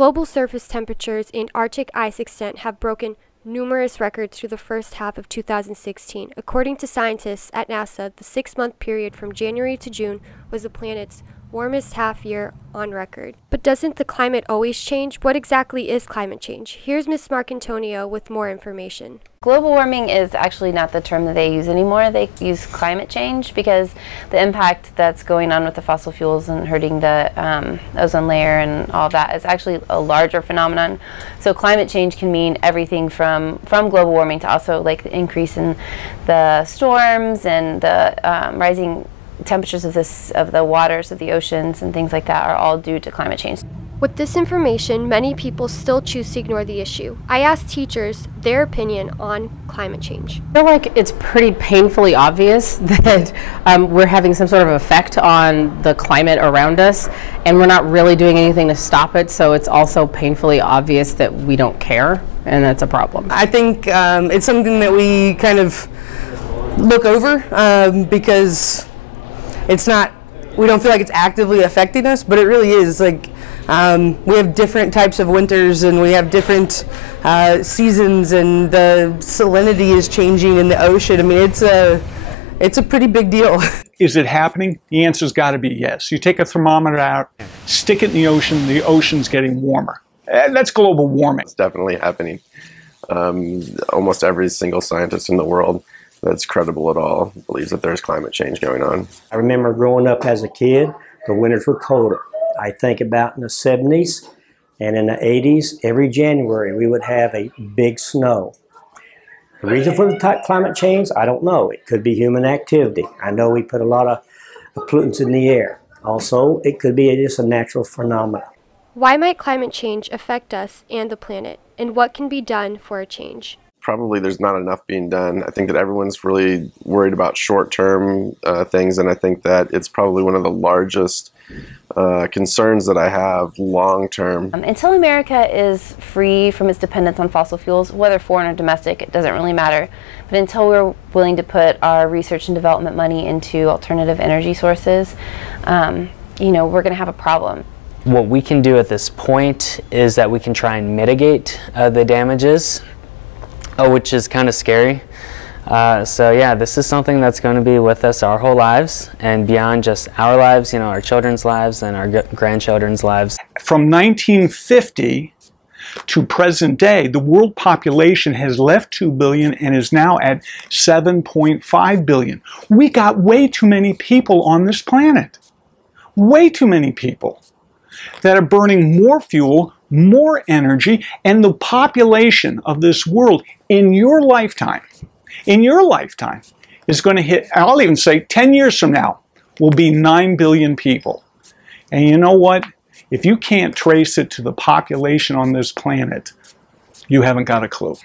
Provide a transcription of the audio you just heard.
Global surface temperatures and Arctic ice extent have broken numerous records through the first half of 2016. According to scientists at NASA, the 6-month period from January to June was the planet's warmest half year on record. But doesn't the climate always change? What exactly is climate change? Here's Ms. Marcantonio with more information. Global warming is actually not the term that they use anymore. They use climate change because the impact that's going on with the fossil fuels and hurting the ozone layer and all of that is actually a larger phenomenon. So climate change can mean everything from global warming to also like the increase in the storms and the rising temperatures of the waters of the oceans and things like that are all due to climate change. With this information, many people still choose to ignore the issue. I asked teachers their opinion on climate change. I feel like it's pretty painfully obvious that we're having some sort of effect on the climate around us, and we're not really doing anything to stop it, so it's also painfully obvious that we don't care, and that's a problem. I think it's something that we kind of look over because it's not, we don't feel like it's actively affecting us, but it really is. Like, we have different types of winters and we have different seasons, and the salinity is changing in the ocean. I mean, it's a pretty big deal. Is it happening? The answer's got to be yes. You take a thermometer out, stick it in the ocean's getting warmer. That's global warming. It's definitely happening. Almost every single scientist in the world that's credible at all believes that there's climate change going on. I remember growing up as a kid, the winters were colder. I think about in the 70s and in the 80s, every January we would have a big snow. The reason for the climate change, I don't know. It could be human activity. I know we put a lot of pollutants in the air. Also, it could be just a natural phenomenon. Why might climate change affect us and the planet, and what can be done for a change? Probably there's not enough being done. I think that everyone's really worried about short-term things, and I think that it's probably one of the largest concerns that I have long-term. Until America is free from its dependence on fossil fuels, whether foreign or domestic, it doesn't really matter. But until we're willing to put our research and development money into alternative energy sources, you know, we're going to have a problem. What we can do at this point is that we can try and mitigate the damages, which is kind of scary. So yeah, this is something that's going to be with us our whole lives and beyond just our lives, you know, our children's lives and our grandchildren's lives. From 1950 to present day, the world population has left 2 billion and is now at 7.5 billion. We got way too many people on this planet. Way too many people that are burning more fuel, more energy, and the population of this world in your lifetime is going to hit, I'll even say 10 years from now, will be 9 billion people. And you know what? If you can't trace it to the population on this planet, you haven't got a clue.